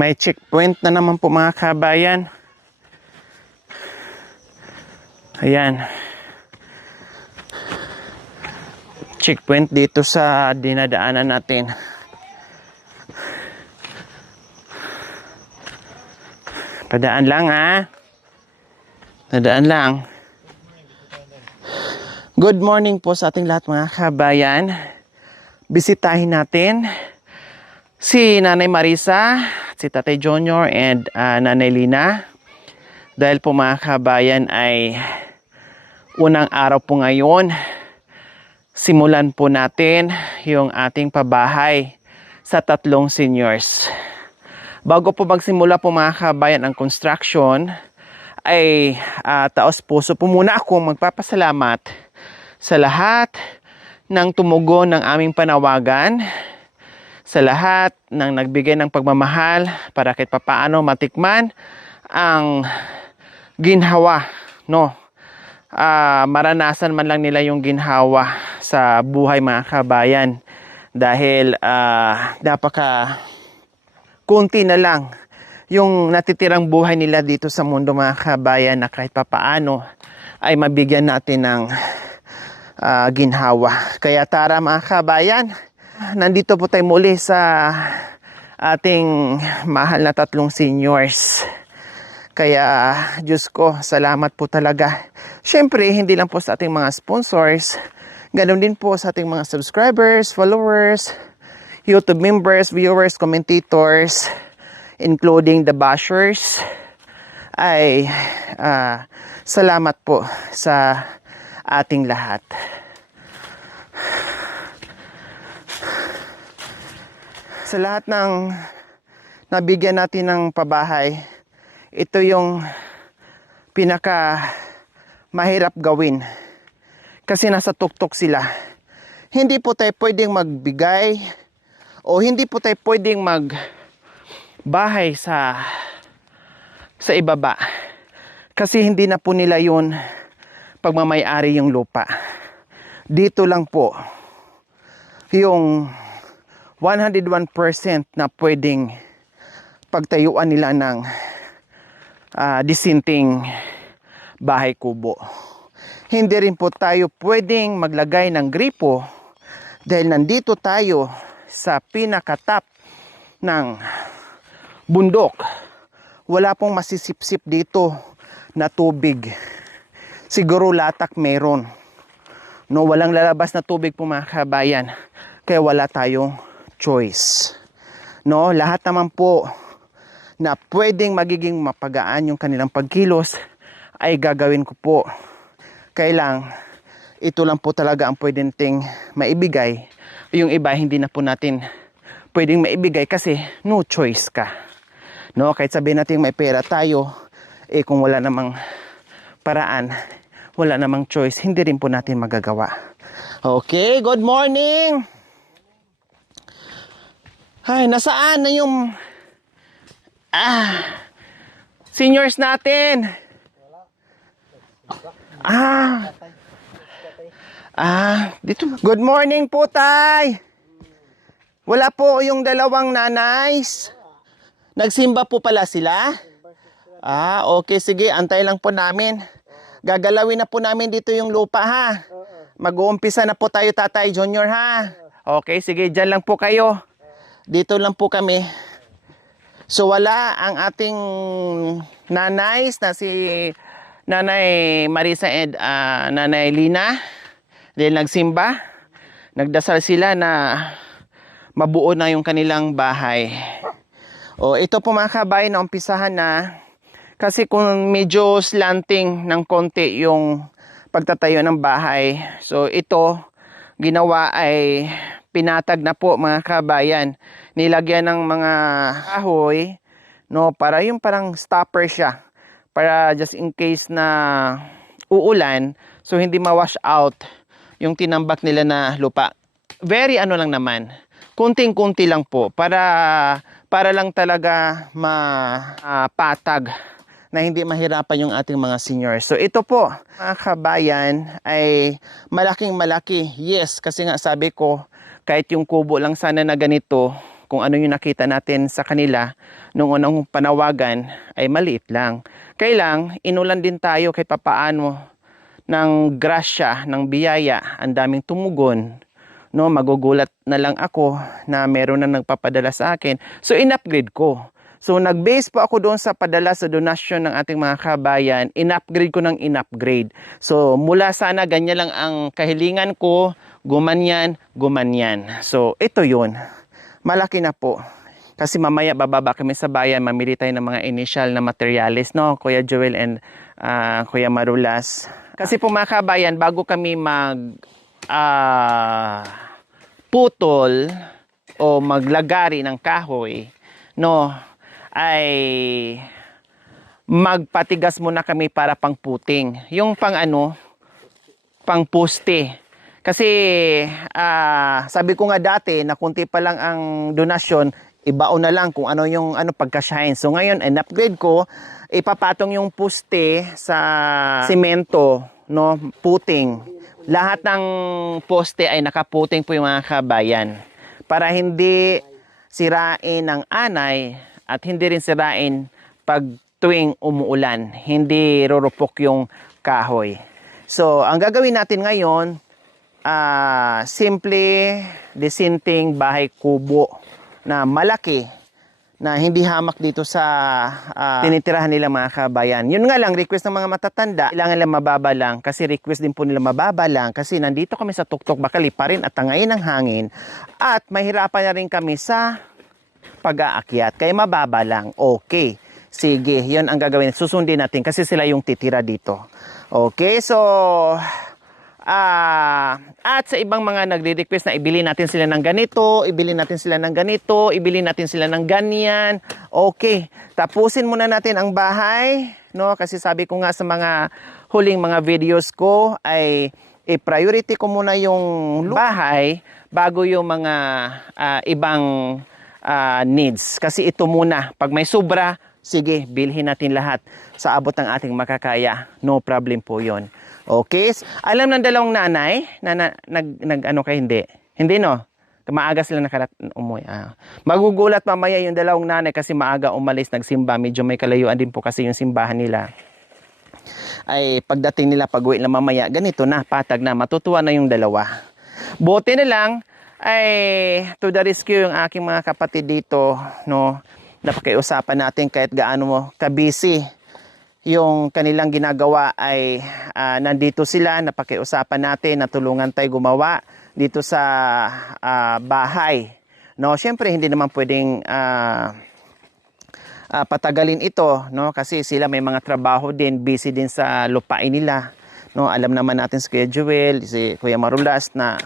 May checkpoint na naman po mga kabayan. Ayan. Checkpoint dito sa dinadaanan natin. Padaan lang ha. Padaan lang. Good morning po sa ating lahat mga kabayan. Bisitahin natin si Nanay Marisa, si Tatay Junior, and Nanay Lina. Dahil po mga kabayan ay unang araw po ngayon, simulan po natin yung ating pabahay sa 3 seniors. Bago po magsimula po mga kabayan ang construction, ay taos puso po muna ako magpapasalamat sa lahat ng tumugon ng aming panawagan, sa lahat ng nagbigay ng pagmamahal para kahit papaano matikman ang ginhawa, no? Maranasan man lang nila yung ginhawa sa buhay mga kabayan, dahil napaka kunti na lang yung natitirang buhay nila dito sa mundo mga kabayan, na kahit papaano ay mabigyan natin ng ginhawa. Kaya tara mga kabayan, nandito po tayo muli sa ating mahal na 3 seniors. Kaya Diyos ko, salamat po talaga. Syempre, hindi lang po sa ating mga sponsors, ganoon din po sa ating mga subscribers, followers, YouTube members, viewers, commentators, including the bashers. Ay salamat po sa ating lahat. Sa lahat ng nabigyan natin ng pabahay, ito yung pinaka mahirap gawin. Kasi nasa tuktok sila. Hindi po tayo pwedeng magbigay o hindi po tayo pwedeng magbahay sa ibaba. Kasi hindi na po nila yun pagmamayari yung lupa. Dito lang po yung 101% na pwedeng pagtayuan nila ng disinting bahay kubo. Hindi rin po tayo pwedeng maglagay ng gripo dahil nandito tayo sa pinakatap ng bundok. Wala pong masisipsip dito na tubig. Siguro latak meron. No, walang lalabas na tubig po mga kabayan. Kaya wala tayong choice. No, lahat naman po na pwedeng magiging mapagaan yung kanilang pagkilos ay gagawin ko po. Kailang ito lang po talaga ang pwedeng maibigay. Yung iba hindi na po natin pwedeng maibigay kasi no choice ka. No, kahit sabihin natin may pera tayo, kung wala namang paraan, wala namang choice, hindi rin po natin magagawa. Okay, good morning. Ay, nasaan na yung seniors natin? Dito. Good morning po, tay. Wala po yung 2 nanays. Nagsimba po pala sila? Okay, sige, antay lang po namin. Gagalawin na po namin dito yung lupa, ha? Mag-uumpisa na po tayo, Tatay Junior, ha? Okay, sige, dyan lang po kayo. Dito lang po kami. So wala ang ating nanays na si Nanay Marisa and Nanay Lina. Dahil nagsimba, nagdasal sila na mabuo na yung kanilang bahay. Ito po mga kabayan, na umpisahan na. Kasi kung medyo slanting ng konti yung pagtatayo ng bahay. So ito, ginawa ay pinatag na po mga kabayan. Nilagyan ng mga kahoy, no, para yung parang stopper siya. Para just in case na uulan, so hindi ma-wash out yung tinambak nila na lupa. Very lang naman. Kunting-kunti lang po para lang talaga mapatag na hindi mahirapan yung ating mga seniors. So ito po, mga kabayan, ay malaking malaki. Yes, kasi nga sabi ko, kahit yung kubo lang sana na ganito, kung ano yung nakita natin sa kanila nung unang panawagan ay maliit lang. Kailang inulan din tayo kahit papaano ng grasya, ng biyaya, ang daming tumugon. No, magugulat na lang ako na meron na nagpapadala sa akin. So in-upgrade ko. So nag-base po ako doon sa padala sa donasyon ng ating mga kabayan, in-upgrade ko ng in-upgrade. So mula sana ganyan lang ang kahilingan ko, gumanyan, gumanyan. So ito yun, malaki na po. Kasi mamaya bababa kami sa bayan, mamili tayo ng mga initial na materials, no? Kuya Joel and Kuya Marulas. Kasi po mga kabayan, bago kami putol o maglagari ng kahoy, no, ay magpatigas muna kami para pang puting. Yung pang pang poste. Kasi sabi ko nga dati na kunti pa lang ang donasyon, ibaon na lang kung ano yung pagka-shine. So ngayon, in-upgrade ko, ipapatong yung poste sa semento, no, puting. Lahat ng poste ay nakaputing po yung mga kabayan para hindi sirain ng anay at hindi rin sirain pag tuwing umuulan. Hindi rurupok yung kahoy. So, ang gagawin natin ngayon, simple desinting bahay kubo na malaki na hindi hamak dito sa tinitirahan nila mga kabayan. Yun nga lang, request ng mga matatanda, kailangan nila mababa lang kasi request din po nila mababa lang kasi nandito kami sa tuktok, baka liparin at tangayin ng hangin at mahirapan na rin kami sa pag-aakyat. Kaya mababa lang. Okay. Sige, yun ang gagawin. Susundin natin kasi sila yung titira dito. Okay, so at sa ibang mga nagre-request na ibili natin sila ng ganito, ibili natin sila ng ganito, ibili natin sila ng ganyan. Okay, tapusin muna natin ang bahay, no? Kasi sabi ko nga sa mga huling mga videos ko ay i-priority ko muna yung bahay bago yung mga ibang needs. Kasi ito muna, pag may sobra, sige, bilhin natin lahat sa abot ng ating makakaya. No problem po yon. Okay? Alam ng dalawang nanay na nag-ano kayo, hindi? Hindi, no? Maaga sila umuwi. Magugulat mamaya yung dalawang nanay kasi maaga umalis, nagsimba. Medyo may kalayuan din po kasi yung simbahan nila. Ay pagdating nila pag-uwi na mamaya, ganito na, patag na, matutuwa na yung dalawa. Buti na lang, ay to the rescue yung aking mga kapatid dito, no? Napakiusapan natin kahit gaano mo kabisi yung kanilang ginagawa ay nandito sila, napakiusapan natin, natulungan tayo gumawa dito sa bahay. No, syempre hindi naman pwedeng patagalin ito, no? Kasi sila may mga trabaho din, busy din sa lupain nila. No, alam naman natin si Kuya Joel, si Kuya Marulas na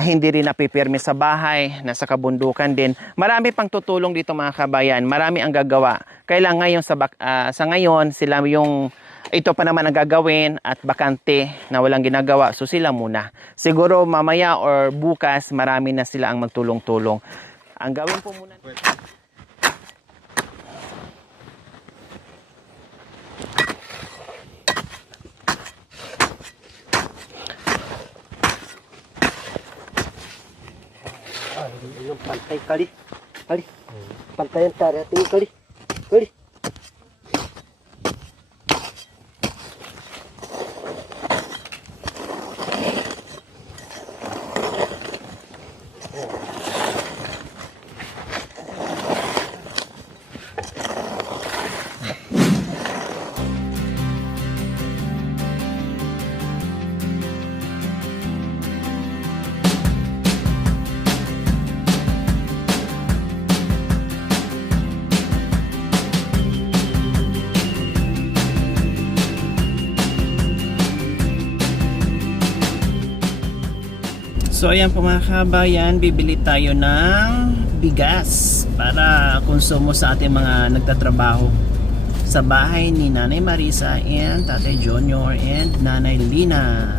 hindi rin napipirmi sa bahay, nasa kabundukan din. Marami pang tutulong dito mga kabayan, marami ang gagawa. Kailangan ngayon sa ngayon, sila yung ito pa naman ang gagawin at bakante na walang ginagawa. So sila muna. Siguro mamaya or bukas, marami na sila ang magtulong-tulong. Ang gawin po muna. Yung pantay kali. Pantayan tayo ating kali. So ayan po mga kabayan, bibili tayo ng bigas para konsumo sa ating mga nagtatrabaho sa bahay ni Nanay Marisa and Tatay Junior and Nanay Lina.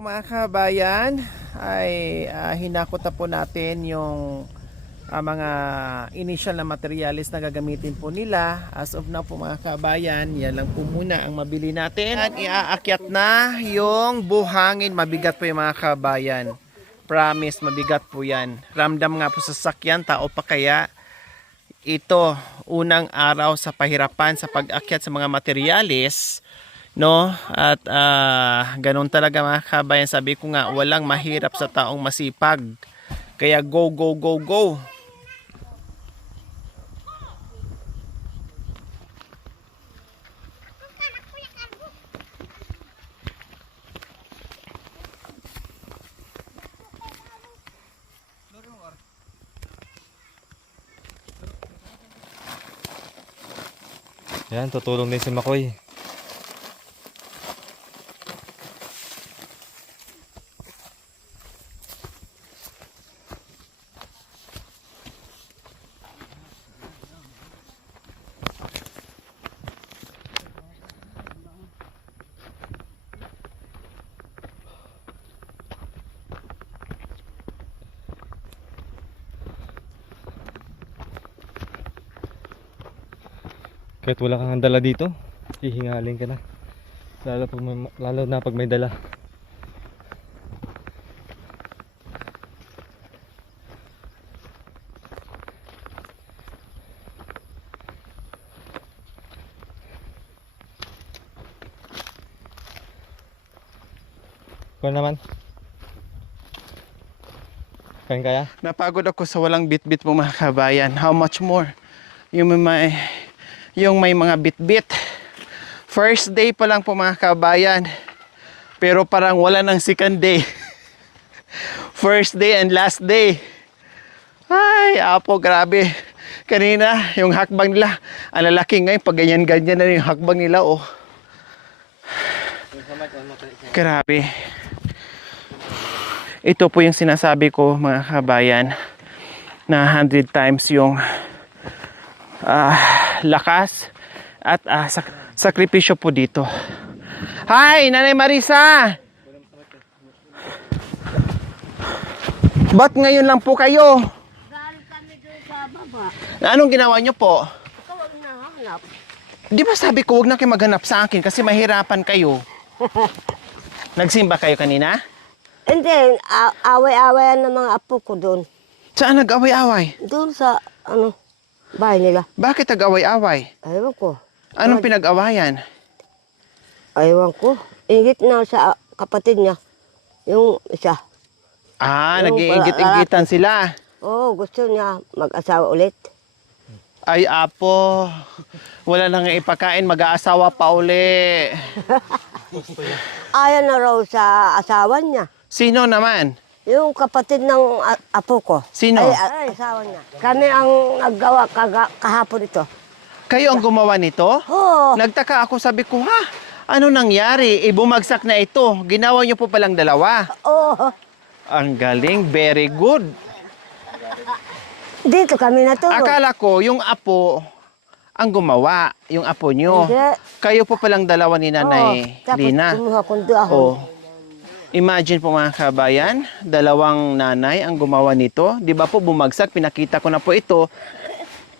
po mga kabayan, ay hinakot na po natin yung mga initial na materialis na gagamitin po nila. As of now po mga kabayan, yan lang po muna ang mabili natin. At iaakyat na yung buhangin. Mabigat po yung mga kabayan. Promise, mabigat po yan. Ramdam nga po sa sakyan, tao pa kaya. Ito, unang araw sa pahirapan sa pag-akyat sa mga materialis. No? At ganun talaga mga kabayan. Sabi ko nga, walang mahirap sa taong masipag. Kaya go, go, go, go. Yan, tutulong din si Makoy. Kahit wala kang dala dito, hihingalin ka na. Lalo na pag may dala. Kung naman? Kain kaya? Napagod ako sa walang bit-bit po mga kabayan. How much more? Yung may mga bit-bit. First day pa lang po mga kabayan. Pero parang wala ng second day. First day and last day. Ay, apo, grabe. Kanina, yung hakbang nila, ang lalaki ngayon, pag ganyan-ganyan na yung hakbang nila, oh. Grabe. Ito po yung sinasabi ko mga kabayan, na 100 times yung lakas at sakripisyo po dito. Hi, Nanay Marisa! Ba't ngayon lang po kayo? Galing kami doon sa baba. Anong ginawa nyo po? Ikaw ang nahanap. Di ba sabi ko huwag na kayo maghanap sa akin kasi mahirapan kayo. Nagsimba kayo kanina? Hindi, away-awayan ng mga apo ko doon. Saan nag-away-away? Doon sa, bahay nila. Bakit nag-away-away? Ayaw ko. Anong pinag-awayan? Ayaw ko. Ingit na sa kapatid niya. Yung isa. Yung Nag-iingit-ingitan sila. Oo, gusto niya mag-asawa ulit. Ay, apo. Wala na nga ipakain, mag-aasawa pa uli. Ayaw na raw sa asawa niya. Sino naman? Yung kapatid ng apo ko. Sino? Ay, asawa niya. Kami ang naggawa kahapon ito. Kayo ang gumawa nito? Oo. Nagtaka ako, sabi ko, ha? Ano nangyari? Bumagsak na ito. Ginawa niyo po palang dalawa. Oo. Ang galing, very good. Dito kami natulog. Akala ko, yung apo ang gumawa, yung apo nyo. Hindi. Kayo po palang dalawa ni Nanay Tapos Lina. kumuha kong dahon. Oh. Imagine po mga kabayan, dalawang nanay ang gumawa nito. Di ba po bumagsak? Pinakita ko na po ito.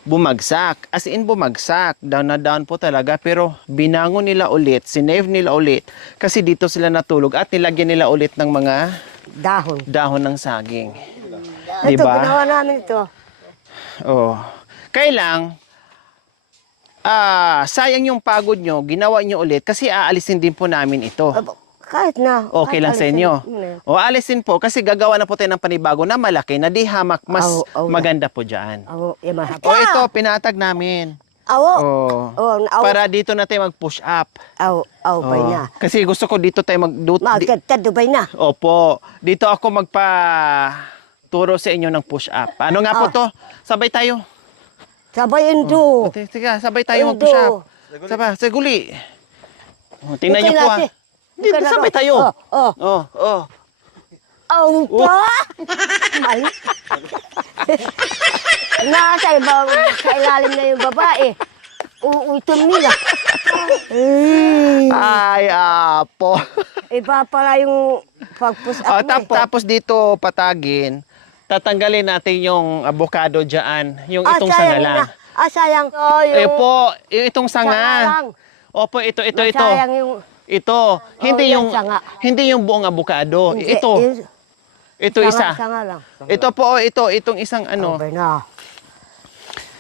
Bumagsak. As in bumagsak. Down na down po talaga. Pero binangon nila ulit, sinave nila ulit. Kasi dito sila natulog at nilagyan nila ulit ng mga Dahon ng saging. Ito, Diba? ginawa namin ito. Oh. Kailang, sayang yung pagod nyo, ginawa nyo ulit kasi aalisin din po namin ito. Kahit na. Okay lang sa inyo. O alisin po kasi gagawa na po tayo ng panibago na malaki na di hamak mas maganda po dyan. Awo, imaha. O ito, pinatag namin. Awo. O, Awo. para dito na tayo mag-push up. Awo, bay O, na. kasi gusto ko dito tayo Magkatad, bay na. Opo, dito ako turo sa inyo ng push up. Ano nga po to? Sabay tayo. Sabay indo. Sige, sabay tayo mag-push up. Sabay, sa guli. O, tingnan niyo po ha. Dito sabay tayo. Oh. Aw pa! Mali. Nasa sa ilalim na yung babae. Uutom nila. Ay, apo. Iba pala yung Pag-push Oh, up mo. tapos dito patagin, tatanggalin natin yung avocado dyan, yung itong sanga sayang lang. na. Sayang. Oh, Eh po, itong sanga sanga. lang. Opo, ito. Sayang yung... Ito, hindi yan, yung sanga. hindi yung buong avocado. Hindi, Ito. yung Ito isa. Sanga lang. Ito po, itong isang ano. Okay na.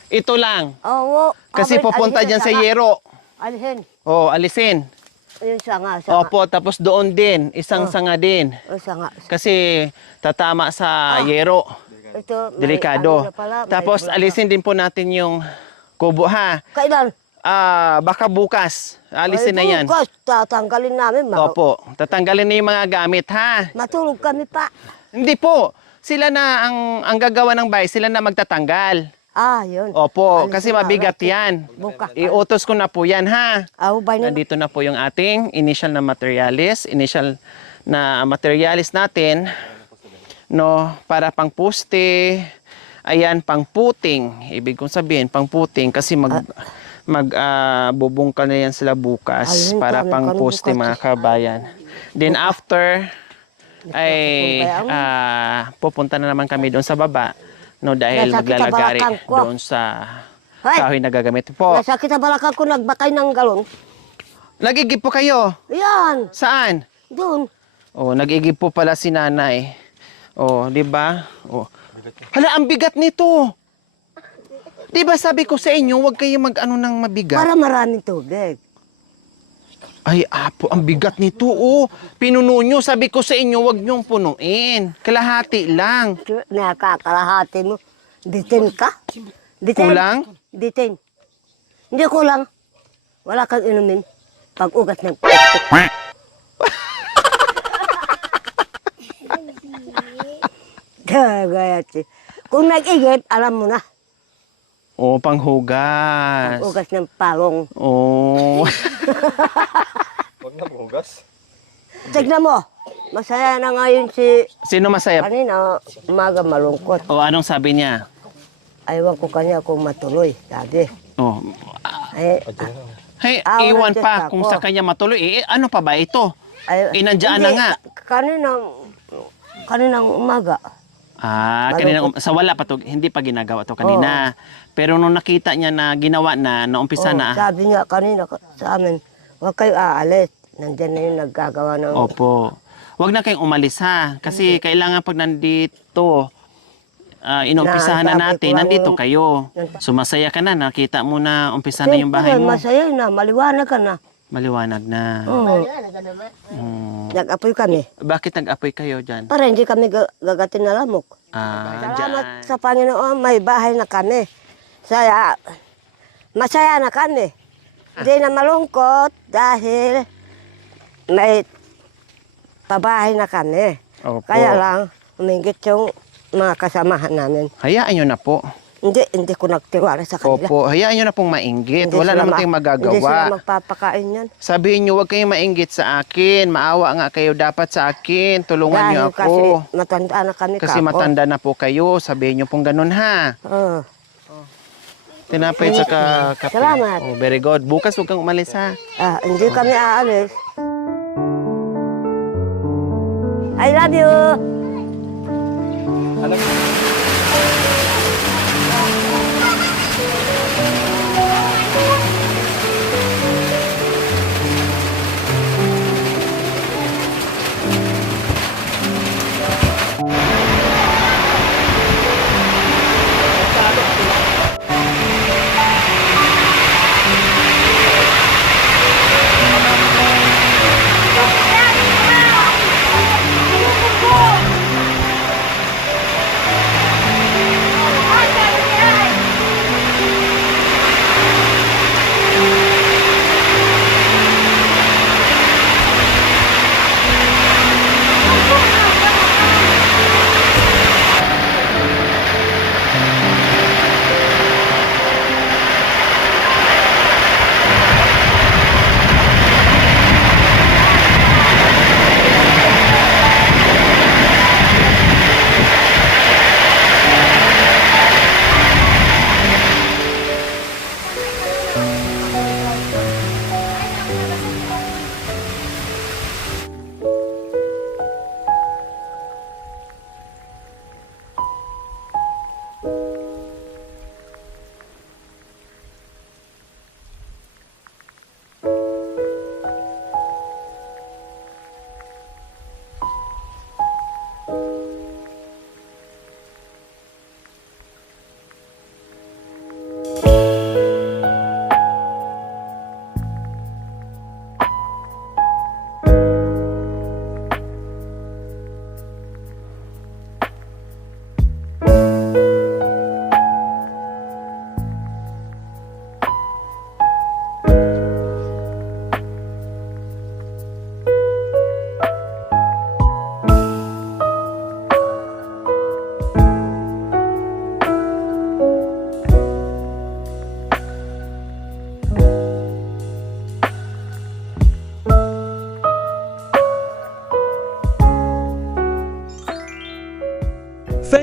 Ito lang. Oo. Kasi pupunta alisin dyan yung sa sanga. yero. Alisin. Oh, alisin. Yung sanga. Opo, tapos doon din, isang sanga din. Yung sanga. Kasi tatama sa yero. Ito, may Delikado. ano na pala, may Tapos bulak. alisin din po natin yung kubo ha. Kailan? Baka bukas. Alisin na yan. Bukas, tatanggalin namin. Opo, tatanggalin na yung mga gamit ha. Matulog kami pa. Hindi po. Sila na ang gagawa ng bahay, sila na magtatanggal. Yun. Opo, Alisin kasi na, mabigat alisin. yan. Bukas. Iutos ko na po yan ha. Bay na. Nandito na po yung ating initial na materialis natin, no, para pang poste. Ayan, pang puting. Ibig kong sabihin, pang puting kasi bubungkal na yan sila bukas Ayun, para kami pang kami poste bukas. mga kabayan. Then after ay pupunta na naman kami doon sa baba, no, dahil Nasakit ang maglalagari balakang ko. doon sa Hoy! kahoy na gagamit po. Nasakit ang balakang ko, nagbakay ng galon. Nagigib po kayo? Yan. Saan? Doon. Oh, nagigib po pala si nanay. Oh, di ba? Oh. Hala, ang bigat nito. Di ba sabi ko sa inyo, huwag kayo mag-ano ng mabigat? Para maraming tubig. Ay, apo, ang bigat nito. Oh, pinuno nyo. Sabi ko sa inyo, huwag nyong punuin. Kalahati lang. Nakakalahati mo. Bitin ka? Bitin. Kulang? Bitin. Hindi kulang. Wala kang inumin. Pag-ugat ng... Gaya si. Kung nag-igip, alam mo na. Oh, panghugas. Pag-ugas ng palong. Oh. Huwag na bugas. Tignan mo. Masaya na ngayon si... Sino masaya? Kanina, umaga malungkot. Oh, anong sabi niya? Aywan ko kanya kung matuloy. Sabi. Oh. Ay, Hey, Ah, iwan wala pa dyan kung ako. sa kanya matuloy. Eh, ano pa ba ito? ay, Nandiyan na hindi, nga. Kaninang umaga. Kanina, sa wala pa to, hindi pa ginagawa to kanina. Pero nung nakita niya na ginawa na, naumpisa na. Sabi niya kanina sa amin, huwag kayo aalis. Nandiyan na yung naggagawa ng... Opo. Huwag na kayong umalis ha. Kasi kailangan pag nandito, inumpisahan na Sabi natin, ko lang nandito yung- kayo. Sumasaya ka na, nakita mo na umpisa na yung bahay Siyempre, mo. masaya na, maliwanag ka na. Maliwanag na. Oo. Nag-apoy kami. Bakit nag-apoy kayo dyan? Para hindi kami gagatin na lamok. Dyan. Salamat sa Panginoon, may bahay na kami. Masaya na kami. Hindi na malungkot dahil may pabahay na kami. Opo. Kaya lang, umingit yung mga kasamahan namin. Hayaan nyo na po. Hindi ko nagtiwala sa kanila. Opo, hayaan nyo na pong mainggit. Hindi Wala sila naman tayong Hindi sila magagawa. magpapakain yan. Sabihin nyo, huwag kayong mainggit sa akin. Maawa nga kayo dapat sa akin. Tulungan nyo Dahil kasi ako. matanda na kami Kasi matanda na po kayo. Sabihin nyo pong ganun ha. Oo. Tinapay sa kape. Salamat. Oh, very good. Bukas huwag kang umalis ha. Hindi kami aalis. I love you.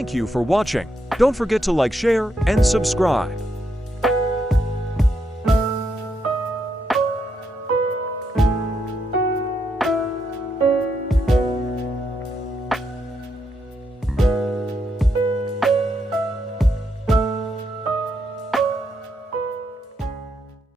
Thank you for watching. Don't forget to like, share, and subscribe.